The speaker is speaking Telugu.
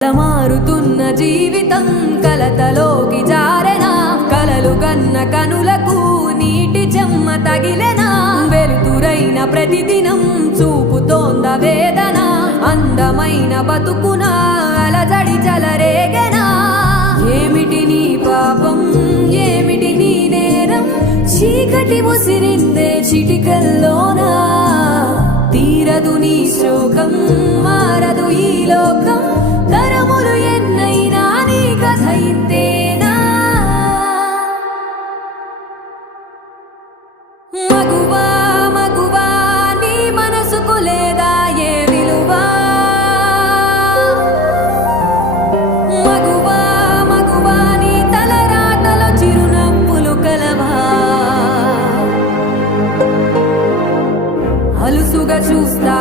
మారుతున్న జీవితం కలతలోకి జారెనా, కలలు కన్న కనులకు నీటి చెమ్మ తగిలెనా, వెలుతురైన ప్రతిదినం చూపుతోంద వేదన, అందమైన బతుకున అలజడి చలరేగెనా. ఏమిటి నీ పాపం, ఏమిటి నీ నేరం, చీకటి ముసిరిందే చిటికల్లోనా, తీరదు నీ శోకం, మారదు ఈ లోకం, తరములు ఎన్నైనా నీ కథ ఇంతేనా. మగువా మగువా నీ మనసుకు లేదా ఏ విలువా, మగువా మగువా నీ తలరాతలో చిరునవ్వులు కలవా, అలుసుగా చూస్తా